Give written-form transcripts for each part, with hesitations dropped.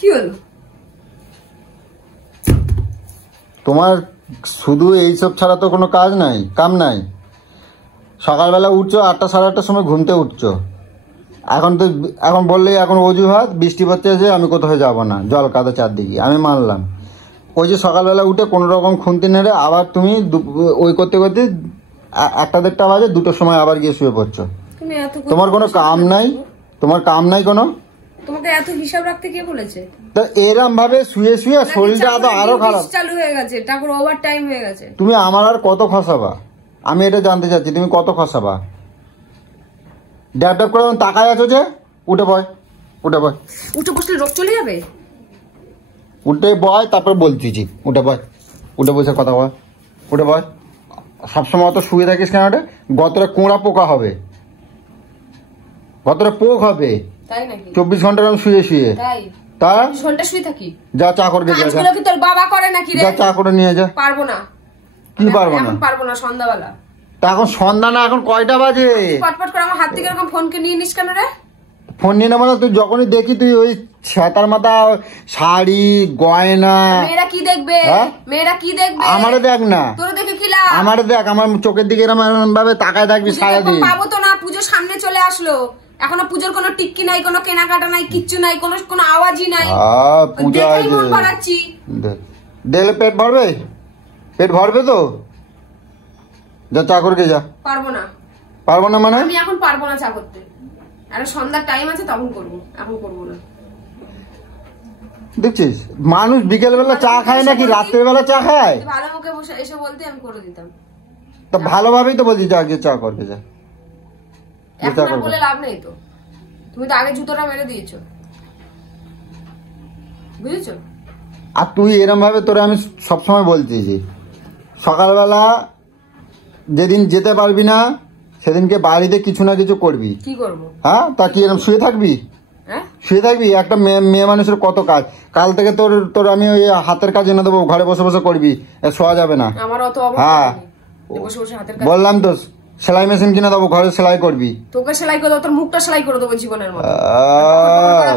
কি হলো? তোমার শুধু এইসব ছাড়া তো কোনো কাজ নাই, কাম নাই। সকালবেলা উঠছো 8টা সাড়ে 8টার সময় ঘুমতে উঠছো। এখন বললেই এখন অজুহাত বৃষ্টি পড়ছে যে আমি কোথাও যাব না, জল কাদা চারদিকে। আমি মানলাম, ওই যে সকালবেলা উঠে কোনো রকম খুন্তি নেড়ে আবার তুমি ওই করতে করতে 1টা 1:30 বাজে, 2টোর সময় আবার গিয়ে শুয়ে পড়ছো। তোমার কোনো কাম নাই, তোমার কাম নাই কোনো। তোমাকে এত হিসাব রাখতে কে বলেছে? তো এরম ভাবে শুয়ে শুয়ে শরীরটা আরো খারাপ চালু হয়ে গেছে, ঠাকুর ওভার টাইম হয়ে গেছে। তুমি আমার আর কত খসাবা? আমি এটা জানতে চাচ্ছি, তুমি কত খসাবা? ড্যাব ড্যাব করে তাকায় আছো যে, উঠে বয়, উঠে বয়। উঠে বসলে রোগ চলে যাবে। উঠে বয়, তারপর বলতেছি উঠে বয়, উঠে বসে কথা বয়, উঠে বয়। সবসময় অত শুয়ে থাকিস কেন? ওটা গতরে কোঁড়া পোকা হবে, গতরে পোক হবে। তাই নাকি? 24 ঘন্টা আমি শুয়ে শুয়ে। তাই? তা ঘন্টা শুয়ে থাকি। যা চা করকে যা। কাজগুলো কি তোর বাবা করে নাকি রে? যা চা করে নিয়ে যা। পারবো না। কি পারবো না? এখন পারবো না, সন্ধ্যাবেলা। তা এখন সন্ধ্যা না, এখন কয়টা বাজে? পটপট করে আমার হাত থেকে এরকম ফোনকে নিয়ে নিস কেন রে? ফোন নিয়ে নেবো না? তুই যখনই দেখি তুই ওই ছাতার মাথা, শাড়ি, গয়না। মেয়েরা কি দেখবে? মেয়েরা কি দেখবে? আমারে দেখ না। তোর দেখে কি লাভ? আমারে দেখ, আমার চোখের দিকে এরকম ভাবে তাকায় থাকবি সারাদিন। পাবো তো না, পুজো সামনে চলে আসলো, এখনো পুজোর কোনো টিক্কি নাই, কোনো কেনাকাটা নাই, কিচ্ছু নাই, কোনো আওয়াজই নাই। দেখেই মন বাড়াচ্ছি। দেখলে পেট ভরবে? পেট ভরবে তো? যা চা করকে যা। পারবো না। পারবো না মানে? আমি এখন পারবো না চা করতে। আরে সন্ধ্যার টাইম আছে, তখন করবো, এখন করবো না। দেখছিস মানুষ বিকেল বেলা চা খায় নাকি রাত্রের বেলা চা খায়? ভালো মুখে বসে এসে বলতে আমি করে দিতাম। তো ভালোভাবেই তো বলছি, যা গিয়ে চা করকে যা। এখন আর বলে লাভ নেই তো, তুমি তো আগে জুতোটা মেরে দিয়েছো, বুঝেছো? আর তুই এরম ভাবে তোরে আমি সবসময় বলছি যে সকালবেলা যেদিন যেতে পারবি না সেদিনকে বাড়িতে কিছু না কিছু করবি। কি করবো? হ্যাঁ, তা কি এরকম শুয়ে থাকবি? শুয়ে থাকবি? একটা মেয়ে মানুষের কত কাজ। কাল থেকে তোর আমি ওই হাতের কাজ এনে দেবো, ঘরে বসে বসে করবি, শোয়া যাবে না। হ্যাঁ বললাম তো, সেলাই মেশিন কিনে দেবো, ঘরে সেলাই করবি। তোকে সেলাই করে দেবো, তোর মুখটা সেলাই করে দেবো জীবনের মতো,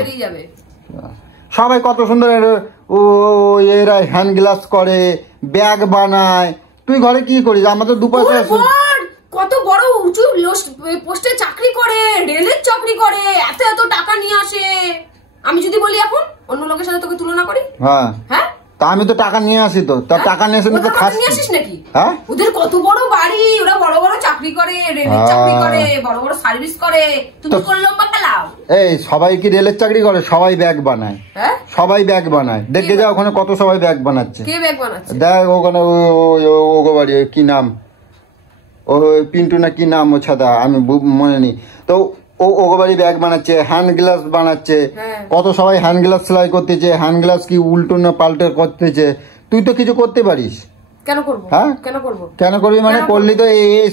বেরিয়ে যাবে। সবাই কত সুন্দর এরা হ্যান্ড গ্লাভস করে, ব্যাগ বানায়, তুই ঘরে কি করিস? আমাদের 2 পয়সা কত বড় উঁচু পোস্টে চাকরি করে, রেলের চাকরি করে, এত এত টাকা নিয়ে আসে। আমি যদি বলি এখন অন্য লোকের সাথে তোকে তুলনা করি, হ্যাঁ হ্যাঁ, তা আমি তো টাকা নিয়ে আসি, তো তার টাকা নিয়ে এসে তো খাস নিয়ে আসিস নাকি? হ্যাঁ, ওদের কত বড় বাড়ি, ওরা বড় বড় চাকরি করে, রেলের চাকরি করে, বড় বড় সার্ভিস করে, তুমি কোন লম্বা খেলাও? এই সবাই কি রেলের চাকরি করে? সবাই ব্যাগ বানায়। হ্যাঁ, সবাই ব্যাগ বানায়। দেখে যা ওখানে কত সবাই ব্যাগ বানাচ্ছে। কে ব্যাগ বানাচ্ছে? দেখ ওখানে ওগো বাড়ি কি নাম, ও পিন্টু না কি নাম, ও ছাদা আমি মনে নেই। তো ওগো বাড়ি ব্যাগ বানাচ্ছে, হ্যান্ড গ্লাভস বানাচ্ছে, কত সবাই হ্যান্ড গ্লাভস সেলাই করতেছে, হ্যান্ড গ্লাভস কি উল্টো না পাল্টে করতেছে। তুই তো কিছু করতে পারিস। কেন করবো? হ্যাঁ কেন করবো? কেন করবি মানে? করলি তো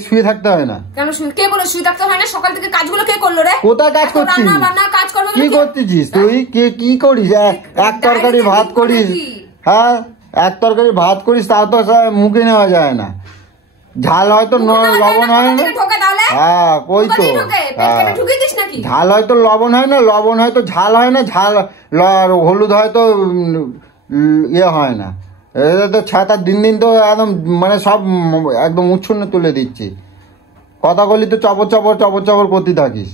শুয়ে থাকতে হয় না? কেন কে বলে শুয়ে থাকতে হয় না? সকাল থেকে কাজগুলো কে করলো রে? কোথায় কাজ করছিস? কাজ করবে কি করতেছিস তুই? কি করিস? এক তরকারি ভাত করিস, হ্যাঁ এক তরকারি ভাত করিস, তা তো মুখে নেওয়া যায় না। ঝাল হয়তো লবণ হয় না, হ্যাঁ কই তো, ঝাল হয়তো লবণ হয় না, লবণ হয়তো ঝাল হয় না, ঝাল হলুদ হয়তো ইয়ে হয় না। এটা তো ছাতা দিন দিন তো একদম মানে সব একদম উচ্ছন্ন তুলে দিচ্ছি। কথা বলি তো চপর চপর চপর চপর করতে থাকিস।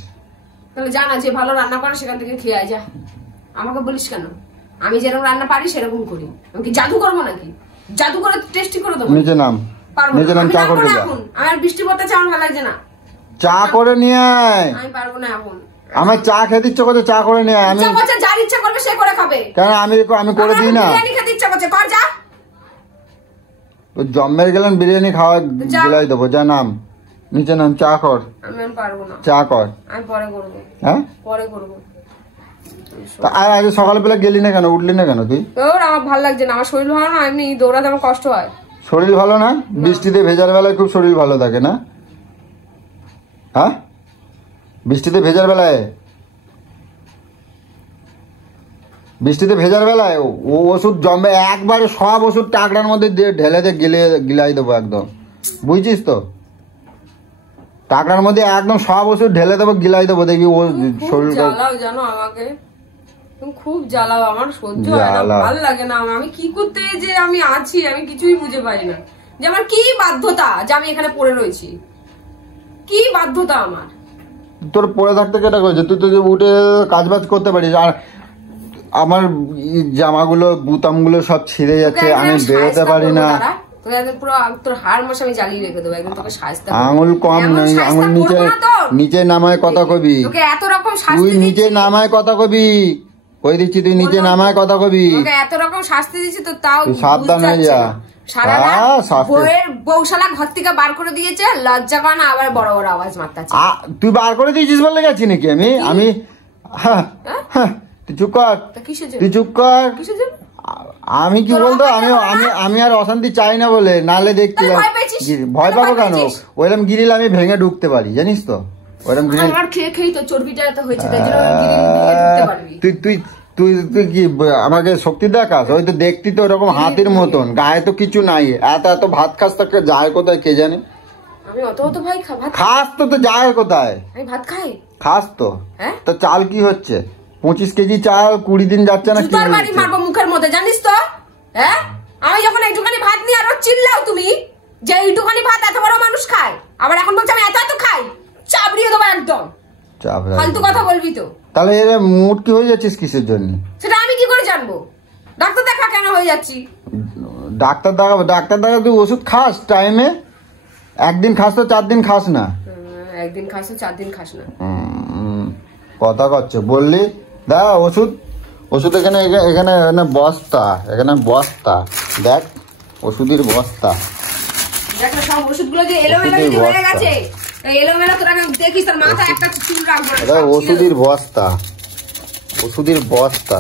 তাহলে জানা যে ভালো রান্না করে সেখান থেকে খেয়ে আয় যা। আমাকে বলিস কেন? আমি যেরকম রান্না পারি সেরকম করি। আমি কি জাদু করবো নাকি? জাদু করে টেস্টি করে দেবো? নিজে নাম চা করে যা। আমার বৃষ্টি পড়তেছে, আমার ভালো লাগছে না। চা করে নিয়ে আয়। আমি পারবো না এখন। আমার চা খেতে ইচ্ছে করছে, চা করে নিয়ে আয়। আমি যার ইচ্ছা করবে সে করে খাবে। কেন আমি করে দিই না? বিরিয়ানি খেতে ইচ্ছা করছে, কর যা। জম্মের গেলেন বিরিয়ানি খাওয়া গেলাই দেবো, যা নাম নিচে নাম, চা কর। আমি পারবো না। চা কর। আমি পরে করবো। হ্যাঁ পরে করবো। আর আজ সকালবেলা গেলি না কেন, উঠলি না কেন তুই? আমার ভালো লাগছে না, আমার শরীর ভালো না, এমনি দৌড়াতে আমার কষ্ট হয়। শরীর ভালো না? বৃষ্টিতে ভেজার বেলায় খুব শরীর ভালো থাকে না? হ্যাঁ, বৃষ্টিতে ভেজার বেলায়, বৃষ্টিতে ভেজার বেলায় ও ওষুধ জমবে একবারে, সব ওষুধ টাকড়ার মধ্যে ঢেলে গিলাই দেবো একদম, বুঝছিস তো? টাকড়ার মধ্যে একদম সব ওষুধ ঢেলে দেবো, গিলাই দেবো, দেখবি ও শরীর। জানো আমাকে খুব জ্বালাও, আমার সহ্য হয় না, ভালো লাগে না। আমি কি করতে যে আমি আছি আমি কিছুই বুঝে পারি না, যে আমার কি বাধ্যতা যে আমি এখানে পড়ে রয়েছি, কি বাধ্যতা আমার। তোর পড়ে থাকতে কেটা করেছে? তুই তো উঠে কাজ বাজ করতে পারিস। আর আমার জামাগুলো বুতামগুলো সব ছিঁড়ে যাচ্ছে, আমি বেরোতে পারি না। আঙুল কম নাই, আঙুল নিচে নামায় কথা কবি, তুই নিচে নামায় কথা কবি, কই দিচ্ছি তুই নিচে নামায় কথা কবি। এত রকম শাস্তি দিচ্ছি তো তাও সাবধান হয়ে যা। বউশালা ঘর থেকে বার করে দিয়েছে, লজ্জা করে না আবার বড় বড় আওয়াজ মারতেছে। তুই বার করে দিয়েছিস বলে গেছি নাকি আমি? আমি তুই চুপ কর, তুই চুপ কর। আমি কি বলতো, আমি আর অশান্তি চাই না বলে, নালে দেখছি। ভয় পাবো কেন? ওইরকম গিরিল আমি ভেঙে ঢুকতে পারি, জানিস তো। ওইরকম গিরিল তুই তুই তুই কি আমাকে শক্তি দেখাস? ওই তো দেখতি তো ওরকম হাতির মতন, গায়ে তো কিছু নাই। এত এত ভাত খাস তোকে যায় কোথায় কে জানে? খাস তো যায় কোথায়? ভাত খাই খাস তো। তো চাল কি হচ্ছে? 25 কেজি চাল 20 দিন যাচ্ছে না। মারবো মুখের মধ্যে, জানিস তো। হ্যাঁ, আমি যখন একটুখানি ভাত নিয়ে আরো চিল্লাও তুমি যে একটুখানি ভাত এত বড় মানুষ খায়, আবার এখন বলছে আমি এত এত খাই, চাবড়িয়ে দেবো একদম। ফালতু কথা বলবি তো। তাহলে এর মুড কি হয়ে যাচ্ছিস কিসের জন্য? সেটা আমি কি করে জানবো? ডাক্তার দেখা কেন হয়ে যাচ্ছি? ডাক্তার দেখাবো? ডাক্তার দেখা তুই ওষুধ খাস টাইমে? একদিন খাস তো 4 দিন খাস না। একদিন খাস তো 4 দিন খাস না। কথা করছে বললি। দেখ ওষুধ, ওষুধ এখানে এখানে বস্তা, এখানে বস্তা দেখ, ওষুধের বস্তা। দেখ না সব ওষুধগুলো যে এলোমেলো হয়ে গেছে, এলোমেলো তোরা দেখিস তোর মাথায় একটা চুল রাখবো না। এটা ওষুধের বস্তা, ওষুধের বস্তা,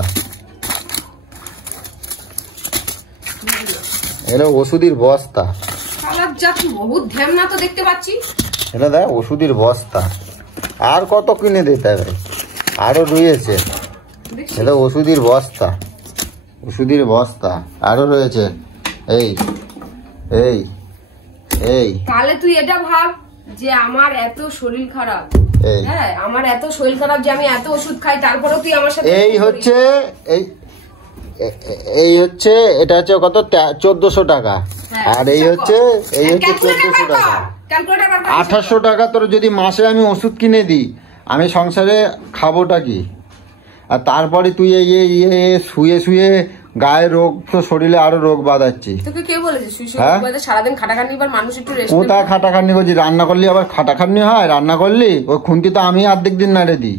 এটা ওষুধের বস্তা। শালা যা বহুত ধ্যামনা তো দেখতে পাচ্ছি। এটা দেখ ওষুধের বস্তা। আর কত কিনে দিতে হবে? আরো রয়েছে। এটা ওষুধের বস্তা, ওষুধের বস্তা আরো রয়েছে। এই এই এই তাহলে তুই এটা ভাব যে আমার এত শরীর খারাপ, হ্যাঁ আমার এত শরীর খারাপ যে আমি এত ওষুধ খাই, তারপরেও তুই আমার সাথে এই হচ্ছে এই হচ্ছে এটা হচ্ছে কত 1400 টাকা। আর এই হচ্ছে 1400 টাকা। 2800 টাকা তোর যদি মাসে আমি ওষুধ কিনে দিই, আমি সংসারে খাবোটা কি? আর তারপরে তুই এই শুয়ে শুয়ে গায়ে রোগ, তো শরীরে আরো রোগ বাঁধাচ্ছিস। তোকে কে বলেছে শুয়ে শুয়ে সারাদিন খাটাখাটনি? এবার মানুষ একটু রেস্ট। কোথায় খাটাখাটনি করছি? রান্না করলি আবার খাটাখাটনি হয়? রান্না করলি ওই খুন্তি তো আমি অর্ধেক দিন নাড়ে দিই।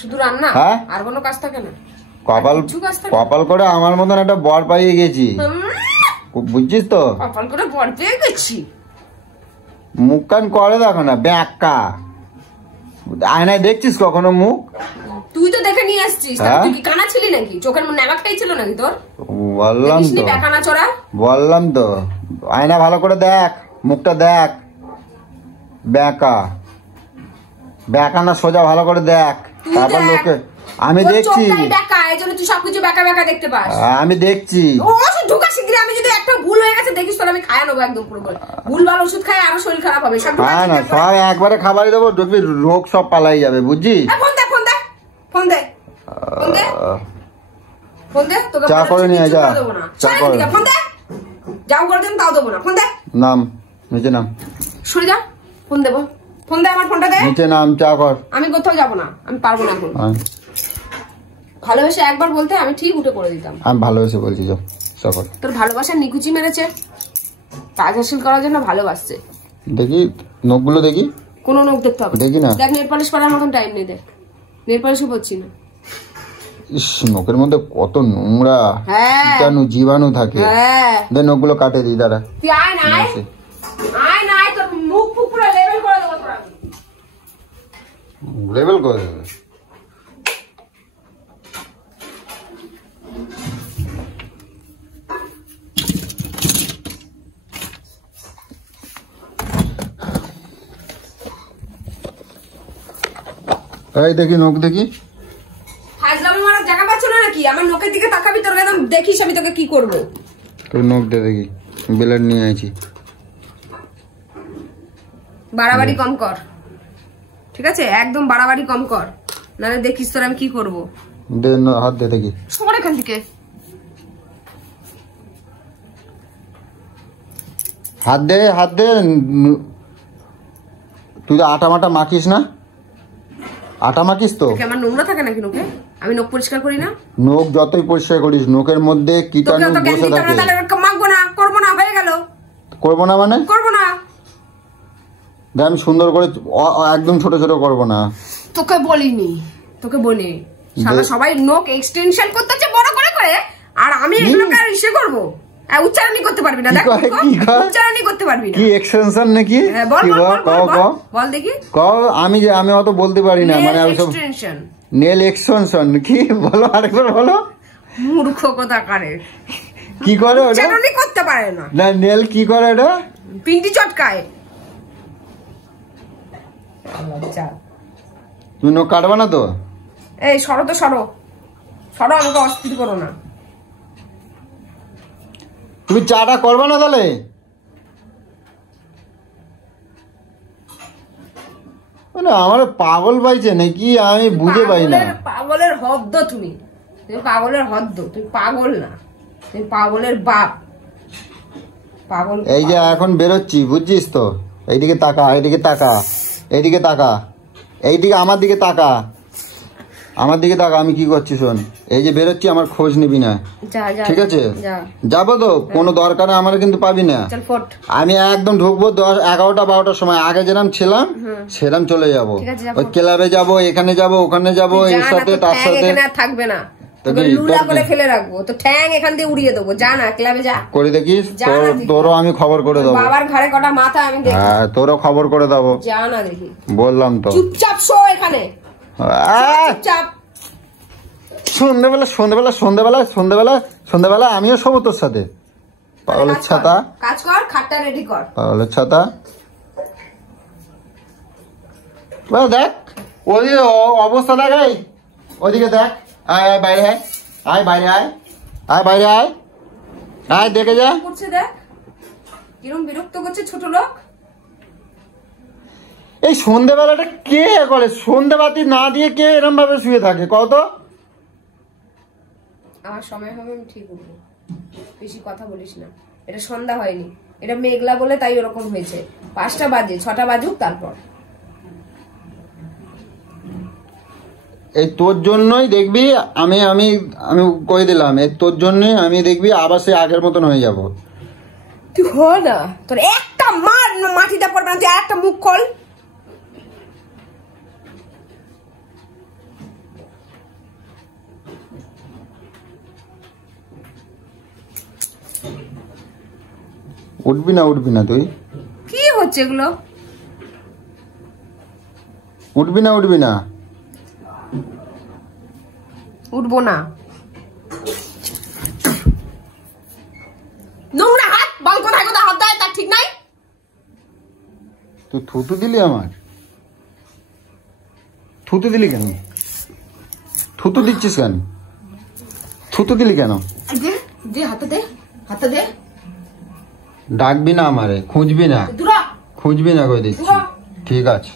শুধু রান্না? হ্যাঁ, আর কোনো কাজ থাকে না? কপাল করে আমার মতন একটা বর পাইয়ে গেছি, বুঝছিস তো? কপাল করে বর পেয়ে গেছি। মুখ কান করে দেখো না ব্যাকা, আয়নায় দেখছিস কখনো মুখ? তুই তো দেখে নিয়ে আসছিস, তুই কি কানা ছিলি নাকি? চোখের নেবাকটাই ছিল নাকি তোর? বললাম তো, বেকানা চোরা। বললাম তো, আয়না ভালো করে দেখ, মুখটা দেখ। ব্যাকা ব্যাকা না সোজা ভালো করে দেখ, তারপর লোকে আমি দেখছি। তুই সবকিছু বেকা বেকা দেখতে পাস। আমি দেখছি। ওষুধ ঢোকা শিগগিরই। আমি যদি একটা ভুল হয়ে গেছে দেখিস তোর আমি খাইয়া নেবো একদম পুরো। ভুলভাল ওষুধ খাই আরো শরীর খারাপ হবে। হ্যাঁ না, সব একবারে খাবারই দেবো, দেখবি রোগ সব পালাই যাবে, বুঝছিস? ফোন দে ফোন দে ফোন দে ফোন দে ফোন দে। তোকে চা করে নিয়ে যা, চা করে ফোন দে। যাও করে দেন তাও দেবো না। ফোন দে। নাম নিচে নাম, সরে যা। ফোন দেবো, ফোন দে, আমার ফোনটা দে। নিচে নাম, চা কর। আমি কোথাও যাবো না, আমি পারবো না এখন। ভালোবেসে একবার বলতে আমি ঠিক উঠে করে দিতাম। আমি ভালোবেসে বলছি যাও, চা কর। তোর ভালোবাসার নিকুচি মেরেছে, কাজ হাসিল করার জন্য ভালোবাসছে। দেখি নখগুলো দেখি। কোনো নখ দেখতে হবে দেখি না। দেখ, নেল পালিশ করার মতন টাইম নেই। দেখ নেল পালিশও করছি না। ইস, নখের মধ্যে কত নোংরা জীবাণু থাকে। দে নখগুলো কাটে দিই, দাঁড়া। তুই আয় না, আয় না, তোর মুখ ফুক পুরো লেভেল করে দেবো তোরা। লেভেল করে দেবে? এই দেখি নখ দেখি। হাজলামি মারার জায়গা পাচ্ছ না নাকি? আমার নখের দিকে তাকাবি, তোর একদম দেখিস আমি তোকে কি করবো। তোর নখ দে দেখি, ব্লেড নিয়ে আইছি। বাড়াবাড়ি কম কর, ঠিক আছে? একদম বাড়াবাড়ি কম কর, নাহলে দেখিস তোর আমি কি করবো। দে হাত দে দেখি। সবার এখান থেকে হাত দে, হাত দে। তুই তো আটা মাটা মাখিস না? আটা মাখিস তো? আমার নোংরা থাকে নাকি নোকে? আমি নখ পরিষ্কার করি না? নখ যতই পরিষ্কার করিস নখের মধ্যে কীটাণু বসে থাকে। মাখবো না, করবো না, হয়ে গেল। করবো না মানে? করবো না। আমি সুন্দর করে একদম ছোট ছোট করবো না। তোকে বলিনি, তোকে বলি সবাই নখ এক্সটেনশন করতেছে বড় করে করে, আর আমি এগুলোকে আর ইসে করবো। উচ্চারণই করতে পারবি না। দেখ উচ্চারণই করতে পারবি না। কি এক্সটেনশন নাকি? বল বল দেখি। আমি অত বলতে পারি না। মানে এক্সটেনশন, নেল এক্সটেনশন কি? বলো আরেকবার বলো। মূর্খ কোথাকারে। কি করে ওটা? উচ্চারণই করতে পারে না। না নেল কি করে ওটা? পিন্টি চটকায়। তুমি নখ কাটবা না তো? এই সরো তো, সরো সরো, আমাকে অস্থির করো না। তুমি চাটা করবা না তাহলে? মানে আমার পাগল পাইছে নাকি আমি বুঝে পাই না। পাগলের হদ্দ তুমি, তুমি পাগলের হদ্দ, তুমি পাগল না, তুমি পাগলের বাপ। পাগল। এই যে এখন বেরোচ্ছি বুঝছিস তো? এইদিকে তাকা, এইদিকে তাকা, এইদিকে তাকা, এইদিকে আমার দিকে তাকা, আমার দিকে তাকা। আমি কি করছি শোন, এই যে বেরোচ্ছি আমার খোঁজ নিবি না, ঠিক আছে? যাবো তো, কোনো দরকারে আমার কিন্তু পাবি না। আমি একদম ঢুকবো 10, 11টা 12টার সময়। আগে যেরকম ছিলাম সেরকম চলে যাবো। ওই ক্লাবে যাবো, এখানে যাবো, ওখানে যাবো, এর সাথে তার সাথে। থাকবে না, ফেলে রাখবো তো, ঠ্যাং এখান দিয়ে উড়িয়ে দেবো। যা না, ক্লাবে যা করে দেখিস। তোরও আমি খবর করে দেবো। বাবার ঘরে কটা মাথা আমি দেখি। হ্যাঁ, তোরও খবর করে দেবো। যা না দেখি, বললাম তো। চুপচাপ শো এখানে। সন্ধ্যাবেলা আমিও শোবো তোর সাথে। পাগলের ছাতা, কাজ কর, খাটটা রেডি কর। পাগলের ছাতা। দেখ ওই অবস্থা দেখ, ওইদিকে দেখ। আয় আয় বাইরে আয়, আয় বাইরে আয়, আয় বাইরে আয়, আয় দেখে যা। করছে দেখ কিরম বিরক্ত করছে ছোট লোক। এই সন্ধ্যেবেলাটা কে করে? সন্ধ্যেবাতি না দিয়ে কে এরম ভাবে শুয়ে থাকে কত? আমার সময় হবে, আমি ঠিক উঠবো। বেশি কথা বলিস না। এটা সন্ধ্যা হয়নি, এটা মেঘলা বলে তাই ওরকম হয়েছে। 5টা বাজে, 6টা বাজুক তারপর। এই তোর জন্যই দেখবি আমি আমি আমি কই দিলাম, এই তোর জন্যই আমি দেখবি আবার সে আগের মতন হয়ে যাব। তুই হ না, তোর একটা মার মাটিটা পড়বে না, তুই একটা মুখ খোল। উঠবি না, উঠবি না। তুই কি হচ্ছে এগুলো? উঠবি না, উঠবি না। উঠবো না। নোংরা হাত, বল কোথায় কোথায় হাত দেয় তার ঠিক নাই। তুই থুতু দিলি আমার? থুতু দিলি কেন? থুতু দিচ্ছিস কেন? থুতু দিলি কেন? দে হাতে দে, হাতে দে। ডাকবি না আমারে, খুঁজবি না, খুঁজবি না কই দিচ্ছি। ঠিক আছে।